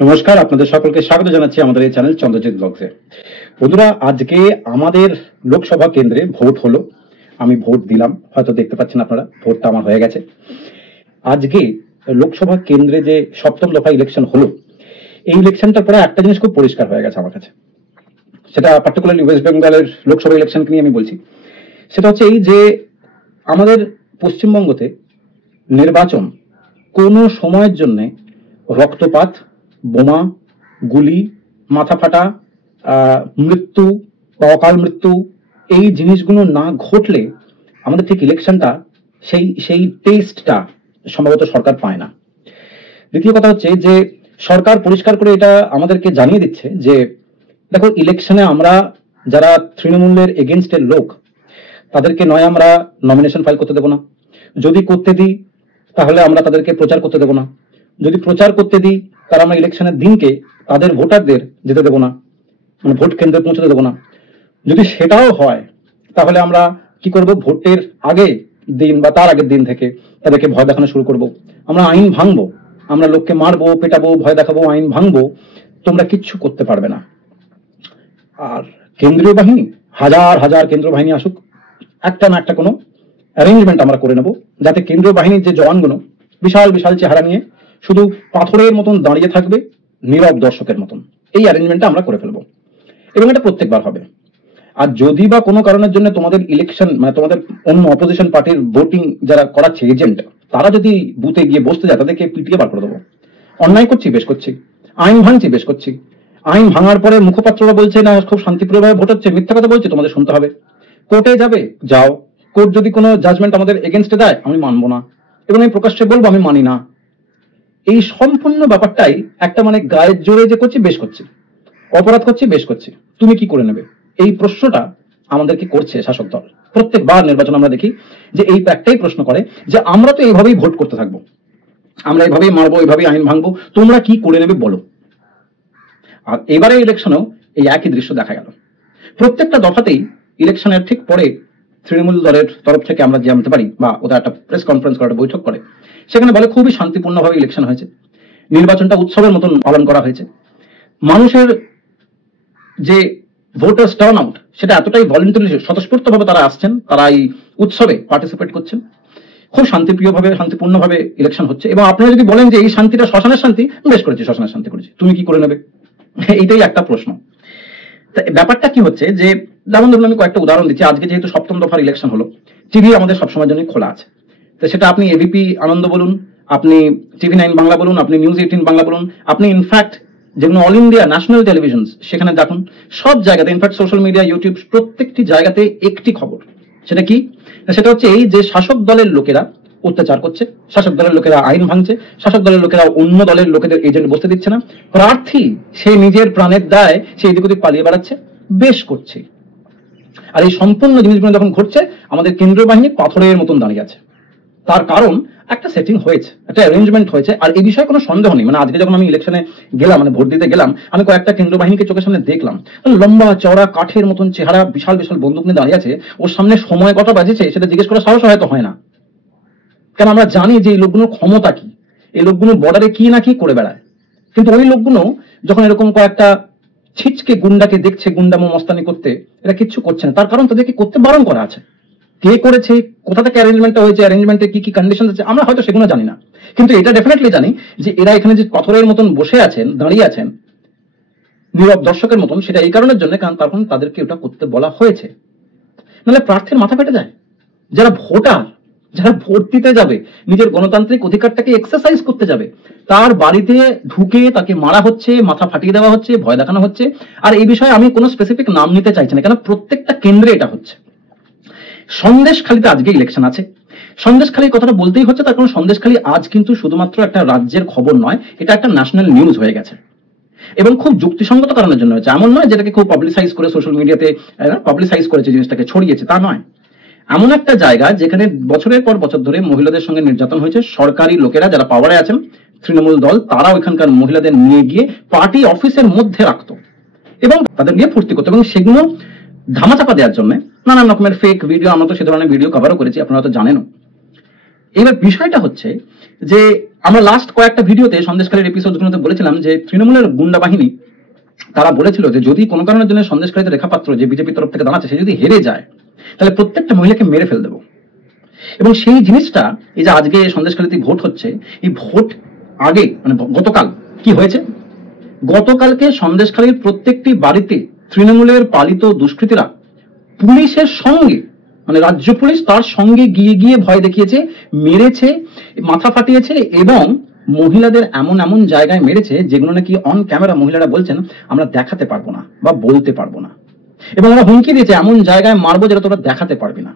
নমস্কার, আপনাদের সকলকে স্বাগত জানাচ্ছি আমাদের এই চ্যানেল চন্দ্রজিৎ ব্লগসে। বন্ধুরা, আজকে আমাদের লোকসভা কেন্দ্রে ভোট হলো। আমি ভোট দিলাম, হয়তো দেখতে পাচ্ছেন আপনারা, ভোটটা আমার হয়ে গেছে। আজকে লোকসভা কেন্দ্রে যে সপ্তম দফা ইলেকশন হলো, এই ইলেকশনটার পরে একটা জিনিস খুব পরিষ্কার হয়ে গেছে আমার কাছে। সেটা পার্টিকুলারলি ওয়েস্ট বেঙ্গলের লোকসভা ইলেকশনকে নিয়ে আমি বলছি। সেটা হচ্ছে এই যে আমাদের পশ্চিমবঙ্গতে নির্বাচন কোনো সময়ের জন্য রক্তপাত, বোমা, গুলি, মাথা ফাটা, মৃত্যু বা অকাল মৃত্যু, এই জিনিসগুলো না ঘটলে আমাদের ঠিক ইলেকশনটা সেই টেস্টটা সম্ভবত সরকার পায় না। দ্বিতীয় কথা হচ্ছে যে সরকার পরিষ্কার করে এটা আমাদেরকে জানিয়ে দিচ্ছে যে দেখো, ইলেকশনে আমরা যারা তৃণমূলের এগেনস্টের লোক, তাদেরকে নয় আমরা নমিনেশন ফাইল করতে দেবো না, যদি করতে দিই তাহলে আমরা তাদেরকে প্রচার করতে দেবো না, যদি প্রচার করতে দিই তারা আমরা ইলেকশনের দিনকে তাদের ভোটারদের যেতে দেবো না, মানে ভোট কেন্দ্রে পৌঁছতে দেবো না। যদি সেটাও হয় তাহলে আমরা কি করব, ভোটের আগে দিন বা তার আগের দিন থেকে তাদেরকে ভয় দেখানো শুরু করব। আমরা আইন ভাঙবো, আমরা লোককে মারবো, পেটাবো, ভয় দেখাবো, আইন ভাঙবো, তোমরা কিচ্ছু করতে পারবে না। আর কেন্দ্রীয় বাহিনী, হাজার হাজার কেন্দ্রীয় বাহিনী আসুক, একটা না একটা কোনো অ্যারেঞ্জমেন্ট আমরা করে নেব, যাতে কেন্দ্রীয় বাহিনীর যে জওয়ানগুলো বিশাল বিশাল চেহারা নিয়ে শুধু পাথরের মতন দাঁড়িয়ে থাকবে, নীরব দর্শকের মতন, এই অ্যারেঞ্জমেন্টটা আমরা করে ফেলবো। এবং এটা প্রত্যেকবার হবে। আর যদি বা কোনো কারণের জন্য তোমাদের ইলেকশন, মানে তোমাদের অন্য অপোজিশন পার্টির ভোটিং যারা করাচ্ছে এজেন্ট, তারা যদি বুথে গিয়ে বসতে যায়, তাদেরকে পিটিয়ে বার করে দেবো। অন্যায় করছি বেশ করছি, আইন ভাঙছি বেশ করছি, আইন ভাঙার পরে মুখপাত্ররা বলছে না খুব শান্তিপ্রিয়ভাবে ভোট হচ্ছে, মিথ্যা কথা বলছে, তোমাদের শুনতে হবে। কোর্টে যাবে, যাও, কোর্ট যদি কোনো জাজমেন্ট আমাদের এগেনস্টে দেয়, আমি মানবো না, এবং আমি প্রকাশ্যে বলবো আমি মানি না। এই সম্পূর্ণ ব্যাপারটাই একটা মানে গায়ের জোরে যে করছি বেশ করছি, অপরাধ করছি বেশ করছি, তুমি কি করে নেবে, এই প্রশ্নটা আমাদেরকে করছে শাসক দল। প্রত্যেকবার নির্বাচন আমরা দেখি যে এই একটাই প্রশ্ন করে যে আমরা তো এইভাবেই ভোট করতে থাকবো, আমরা এইভাবেই মারবো, এইভাবেই আইন ভাঙবো, তোমরা কি করে নেবে বলো। আর এবারে ইলেকশনেও এই একই দৃশ্য দেখা গেল। প্রত্যেকটা দফাতেই ইলেকশনের ঠিক পরে তৃণমূল দলের তরফ থেকে আমরা জানতে পারি, বা ওদের একটা প্রেস কনফারেন্স করে, একটা বৈঠক করে, সেখানে বলে খুবই শান্তিপূর্ণভাবে ইলেকশন হয়েছে, নির্বাচনটা উৎসবের মতন পালন করা হয়েছে, মানুষের যে ভোটার্স টার্ন আউট সেটা এতটাই ভলেন্টারি, স্বতঃস্ফূর্তভাবে তারা আসছেন, তারা এই উৎসবে পার্টিসিপেট করছেন, খুব শান্তিপ্রিয়ভাবে শান্তিপূর্ণভাবে ইলেকশন হচ্ছে। এবং আপনারা যদি বলেন যে এই শান্তিটা শ্মশানের শান্তি, বেশ করেছি, শ্মশানের শান্তি করেছি, তুমি কি করে নেবে, এইটাই একটা প্রশ্ন। ব্যাপারটা কি হচ্ছে যে যেমন ধরুন আমি কয়েকটা উদাহরণ দিচ্ছি। আজকে যেহেতু সপ্তম দফার ইলেকশন হলো, টিভি আমাদের সবসময়ের জন্য খোলা আছে। তো সেটা আপনি এবিপি আনন্দ বলুন, আপনি TV9 বাংলা বলুন, আপনি নিউজ18 বাংলা বলুন, আপনি ইনফ্যাক্ট যেগুলো অল ইন্ডিয়া ন্যাশনাল টেলিভিশন সেখানে দেখুন, সব জায়গাতে, ইনফ্যাক্ট সোশ্যাল মিডিয়া, ইউটিউব, প্রত্যেকটি জায়গাতে একটি খবর। সেটা কি? সেটা হচ্ছে এই যে শাসক দলের লোকেরা অত্যাচার করছে, শাসক দলের লোকেরা আইন ভাঙছে, শাসক দলের লোকেরা অন্য দলের লোকেদের এজেন্ট বসতে দিচ্ছে না, প্রার্থী সে নিজের প্রাণের দায় সে এদিক ওদিক পালিয়ে বেড়াচ্ছে, বেশ করছে। আর এই সম্পূর্ণ জিনিসগুলো যখন ঘটছে, আমাদের কেন্দ্রীয় বাহিনী পাথরের মতন দাঁড়িয়ে আছে। তার কারণ একটা সেটিং হয়েছে, একটা অ্যারেঞ্জমেন্ট হয়েছে। আর এই বিষয়ে কোনো সন্দেহ নেই। মানে আজকে যখন আমি ইলেকশনে গেলাম, মানে ভোট দিতে গেলাম, আমি কয়েকটা কেন্দ্রীয় বাহিনীকে চোখের সামনে দেখলাম, লম্বা চওড়া কাঠের মতন চেহারা, বিশাল বিশাল বন্দুক নিয়ে দাঁড়িয়ে আছে। ওর সামনে সময় কটা বাজেছে সেটা জিজ্ঞেস করার সাহস হয়তো হয় না, কেন আমরা জানি যে এই লোকগুলোর ক্ষমতা কি, এই লোকগুলো বর্ডারে কি না কি করে বেড়ায়। কিন্তু ওই লোকগুলো যখন এরকম কয়েকটা ছিচকে গুন্ডাকে দেখছে গুন্ডামো মস্তানি করতে, এরা কিচ্ছু করছে না। তার কারণ তাদেরকে করতে বারণ করা আছে। কে করেছে, কোথা থেকে অ্যারেঞ্জমেন্টটা হয়েছে, অ্যারেঞ্জমেন্টে কি কি কন্ডিশন আছে, আমরা হয়তো সেগুলো জানি না, কিন্তু এটা ডেফিনেটলি জানি যে এরা এখানে যে পাথরের মতন বসে আছেন, দাঁড়িয়ে আছেন নীরব দর্শকের মতন, সেটা এই কারণের জন্য কারণ তখন তাদেরকে ওটা করতে বলা হয়েছে। নাহলে প্রার্থীর মাথা ফেটে যায়। যারা ভোটার, যারা ভোট দিতে যাবে, নিজের গণতান্ত্রিক অধিকারটাকে এক্সারসাইজ করতে যাবে, তার বাড়িতে ঢুকে তাকে মারা হচ্ছে, মাথা ফাটিয়ে দেওয়া হচ্ছে, ভয় দেখানো হচ্ছে। আর এই বিষয়ে আমি কোনো স্পেসিফিক নাম নিতে চাইছি না, কেন প্রত্যেকটা কেন্দ্রে এটা হচ্ছে। সন্দেশখালীতে আজকে ইলেকশন আছে। সন্দেশখালীর কথাটা বলতেই হচ্ছে, তার কারণ সন্দেশখালী আজ কিন্তু শুধুমাত্র একটা রাজ্যের খবর নয়, এটা একটা ন্যাশনাল নিউজ হয়ে গেছে। এবং খুব যুক্তিসঙ্গত কারণের জন্য হয়েছে, এমন নয় যেটাকে খুব পাবলিসাইজ করে সোশ্যাল মিডিয়াতে পাবলিসাইজ করেছে, জিনিসটাকে ছড়িয়েছে, তা নয়। এমন একটা জায়গা যেখানে বছরের পর বছর ধরে মহিলাদের সঙ্গে নির্যাতন হয়েছে। সরকারি লোকেরা যারা পাওয়ারে আছেন, তৃণমূল দল, তারা ওইখানকার মহিলাদের নিয়ে গিয়ে পার্টি অফিসের মধ্যে রাখতো এবং তাদের নিয়ে ফুর্তি করতো, এবং সেগুলো ধামাচাপা দেওয়ার জন্য নানান রকমের ফেক ভিডিও, আমরা তো সে ধরনের ভিডিও কভারও করেছি, আপনারা তো জানেনও। এবার বিষয়টা হচ্ছে যে আমরা লাস্ট কয়েকটা ভিডিওতে সন্দেশখালীর এপিসোডগুলোতে বলেছিলাম যে তৃণমূলের গুন্ডা বাহিনী তারা বলেছিল যে যদি কোনো কারণের জন্য সন্দেশখালীতে রেখাপাত্র যে বিজেপির তরফ থেকে দাঁড়াচ্ছে সে যদি হেরে যায় তাহলে প্রত্যেকটা মহিলাকে মেরে ফেল দেবো। এবং সেই জিনিসটা এই যে আজকে সন্দেশখালীতে ভোট হচ্ছে, এই ভোট আগে মানে গতকাল কি হয়েছে, গতকালকে সন্দেশখালীর প্রত্যেকটি বাড়িতে তৃণমূলের পালিত দুষ্কৃতীরা পুলিশের সঙ্গে মানে রাজ্য পুলিশ তার সঙ্গে গিয়ে গিয়ে ভয় দেখিয়েছে, মেরেছে, মাথা ফাটিয়েছে এবং মহিলাদের এমন এমন জায়গায় মেরেছে যেগুলো নাকি অন ক্যামেরা মহিলারা বলছেন আমরা দেখাতে পারবো না বা বলতে পারবো না, এবং ওরা হুমকি দিয়েছে এমন জায়গায় মারবো যেটা তোরা দেখাতে পারবি না।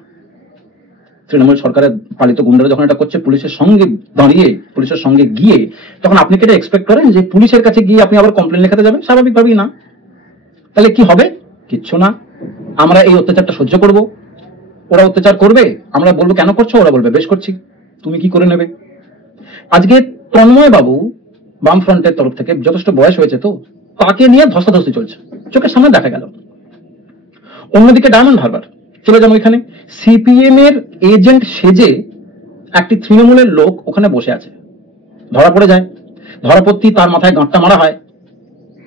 তৃণমূল সরকারের পালিত গুন্ডারা যখন এটা করছে পুলিশের সঙ্গে দাঁড়িয়ে, পুলিশের সঙ্গে গিয়ে, তখন আপনি কি এটা এক্সপেক্ট করেন যে পুলিশের কাছে গিয়ে আপনি আবার কমপ্লেন লেখাতে যাবেন? স্বাভাবিকভাবেই না। তাহলে কি হবে? কিচ্ছু না। আমরা এই অত্যাচারটা সহ্য করব, ওরা অত্যাচার করবে, আমরা বলবো কেন করছো, ওরা বলবে বেশ করছি, তুমি কি করে নেবে। আজকে তন্ময় বাবু বামফ্রন্টের তরফ থেকে যথেষ্ট বয়স হয়েছে তো, তাকে নিয়ে ধস্তাধস্তি চলছে, চোখের সামনে দেখা গেল। অন্যদিকে ডায়মন্ড হারবার চলে যান, ওইখানে সিপিএম এর এজেন্ট সেজে একটি তৃণমূলের লোক ওখানে বসে আছে, ধরা পড়ে যায়, ধরা পড়তেই তার মাথায় গাঁটটা মারা হয়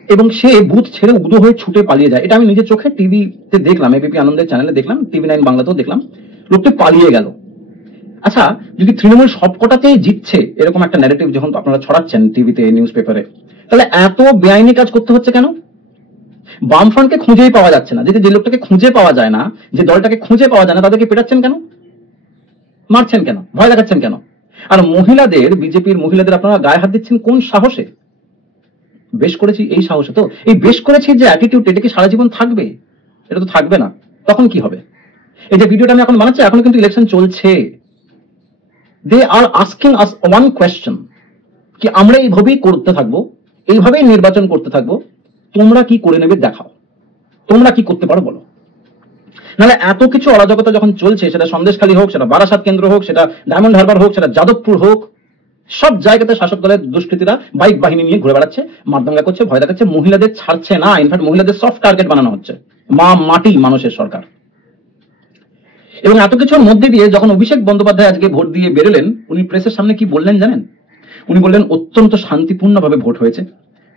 এবং সে বুথ ছেড়ে উদো হয়ে ছুটে পালিয়ে যায়। এটা আমি নিজের চোখে টিভিতে দেখলাম, এবিপি আনন্দের চ্যানেলে দেখলাম, TV9 বাংলাতেও দেখলাম, লোকটি পালিয়ে গেল। আচ্ছা, যদি তৃণমূল সবকটাতেই জিতছে এরকম একটা ন্যারেটিভ যখন আপনারা ছড়াচ্ছেন টিভিতে, নিউজ পেপারে, তাহলে এত বেআইনি কাজ করতে হচ্ছে কেন? বামফ্রন্টকে খুঁজেই পাওয়া যাচ্ছে না, যে লোকটাকে খুঁজে পাওয়া যায় না, যে দলটাকে খুঁজে পাওয়া যায় না, তাদেরকে পেটাচ্ছেন কেন, মারছেন কেন, ভয় দেখাচ্ছেন কেন? আর মহিলাদের, বিজেপির মহিলাদের আপনারা গায়ে হাত দিচ্ছেন কোন সাহসে? বেশ করেছি এই সাহসে। তো এই বেশ করেছি যে অ্যাটিটিউড, এটা কি সারা জীবন থাকবে? এটা তো থাকবে না। তখন কি হবে? এই যে ভিডিওটা আমি এখন বানাচ্ছি, এখন কিন্তু ইলেকশন চলছে, they are asking us one question, কি আমরা এইভাবেই করতে থাকবো, এইভাবেই নির্বাচন করতে থাকবো, তোমরা কি করে নেবে দেখাও, তোমরা কি করতে পারো বলো। নাহলে এত কিছু অরাজকতা যখন চলছে, সেটা সন্দেশখালী হোক, সেটা বারাসাত কেন্দ্র হোক, সেটা ডায়মন্ড হারবার হোক, সেটা যাদবপুর হোক, সব জায়গাতে শাসক দলের দুষ্কৃতীরা বাইক বাহিনী নিয়ে ঘুরে বেড়াচ্ছে, মারদাঙ্গা করছে, ভয় দেখাচ্ছে, মহিলাদের ছাড়ছে না, ইনফ্যাক্ট মহিলাদের সফট টার্গেট বানানো হচ্ছে। মা মাটি মানুষের সরকার। এবং এত কিছুর মধ্যে দিয়ে যখন অভিষেক বন্দ্যোপাধ্যায় আজকে ভোট দিয়ে বেরোলেন, উনি প্রেসের সামনে কি বললেন জানেন? উনি বললেন অত্যন্ত শান্তিপূর্ণভাবে ভোট হয়েছে,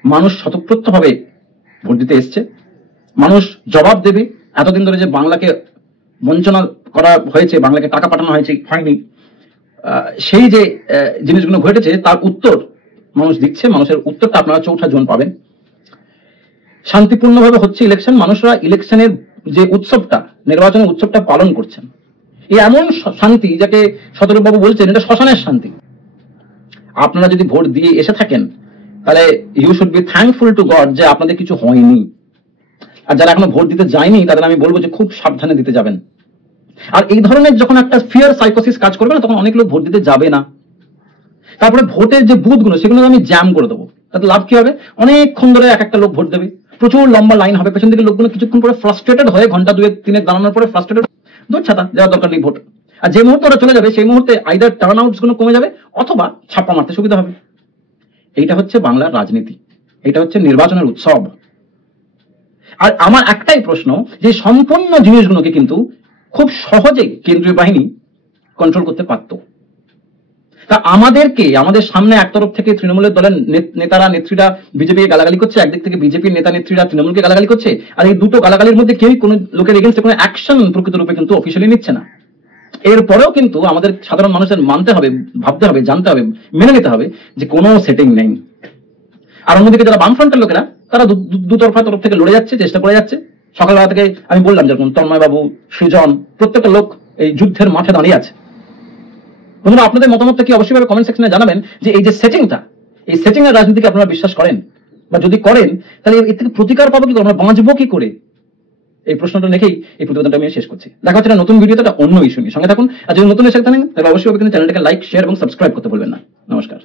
মানুষ স্বতঃপ্রত্যভাবে ভোট দিতে এসছে, মানুষ জবাব দেবে। এতদিন ধরে যে বাংলাকে বঞ্চনা করা হয়েছে, বাংলাকে টাকা পাঠানো হয়নি, সেই যে জিনিসগুলো ঘটেছে তার উত্তর মানুষ দিচ্ছে। মানুষের উত্তরটা আপনারা 4 জুন পাবেন। শান্তিপূর্ণভাবে হচ্ছে ইলেকশন, মানুষরা ইলেকশনের যে উৎসবটা, নির্বাচনের উৎসবটা পালন করছেন। এই এমন শান্তি যাকে শতরূপবাবু বলছেন এটা শ্মশানের শান্তি। আপনারা যদি ভোট দিয়ে এসে থাকেন তাহলে you should be thankful to God যে আপনাদের কিছু হয়নি। আর যারা এখনো ভোট দিতে যায়নি তাদের আমি বলবো যে খুব সাবধানে দিতে যাবেন। আর এই ধরনের যখন একটা ফিয়ার সাইকোসিস কাজ করবে না, তখন অনেক লোক ভোট দিতে যাবে না। তারপরে ভোটের যে বুথগুলো সেগুলো আমি জ্যাম করে দেবো, তাতে লাভ কি হবে? অনেকক্ষণ ধরে এক একটা লোক ভোট দেবে, প্রচুর লম্বা লাইন হবে, পেছন দিকে লোকগুলো কিছুক্ষণ পরে ফ্রাস্ট্রেটেড হয়ে, ঘন্টা 2-3 দাঁড়ানোর পরে ফ্রাস্ট্রেটেড, দূর ছাতা, যাওয়ার দরকার নেই ভোট। আর যে মুহূর্তে ওরা চলে যাবে সেই মুহূর্তে আইদার টার্ন আউটস গুলো কমে যাবে অথবা ছাপ্পা মারতে সুবিধা হবে। এইটা হচ্ছে বাংলার রাজনীতি, এটা হচ্ছে নির্বাচনের উৎসব। আর আমার একটাই প্রশ্ন, যে সম্পূর্ণ জিনিসগুলোকে কিন্তু খুব সহজেই কেন্দ্রীয় বাহিনী কন্ট্রোল করতে পারত। তা আমাদেরকে, আমাদের সামনে একতরফ থেকে তৃণমূলের দলের নেতারা নেত্রীরা বিজেপিকে গালাগালি করছে, একদিক থেকে বিজেপির নেতা নেত্রীরা তৃণমূলকে গালাগালি করছে, আর এই দুটো গালাগালির মধ্যে কেউই কোনো লোকের এগেইনস্টে কোনো অ্যাকশন প্রকৃত রূপে কিন্তু অফিসিয়ালি নিচ্ছে না। এরপরেও কিন্তু আমাদের সাধারণ মানুষের মানতে হবে, ভাবতে হবে, জানতে হবে, মেনে নিতে হবে যে কোনো সেটিং নেই। আর অন্যদিকে যারা বামফ্রন্টের লোকেরা, তারা দুতরফা তরফ থেকে লড়ে যাচ্ছে, চেষ্টা করে যাচ্ছে। সকালবেলা থেকে আমি বললাম যেরকম তন্ময় বাবু, সৃজন, প্রত্যেকটা লোক এই যুদ্ধের মাঠে দাঁড়িয়ে আছে। বন্ধুরা, আপনাদের মতামতটা কি অবশ্যই কমেন্ট সেকশনে জানাবেন যে এই যে সেটিংটা, এই সেটিং এর রাজনীতিকে আপনারা বিশ্বাস করেন, বা যদি করেন তাহলে এর থেকে প্রতিকার পাবো কি করে, আমরা বাঁচবো কি করে? এই প্রশ্নটা রেখেই এই প্রতিবেদনটা আমি শেষ করছি। দেখা হচ্ছে নতুন ভিডিওতে একটা অন্য ইস্যু নিয়ে। সঙ্গে থাকুন। আর যদি নতুন এসে থাকেন তাহলে অবশ্যই চ্যানেলটাকে লাইক, শেয়ার এবং সাবস্ক্রাইব করতে ভুলবেন না। নমস্কার।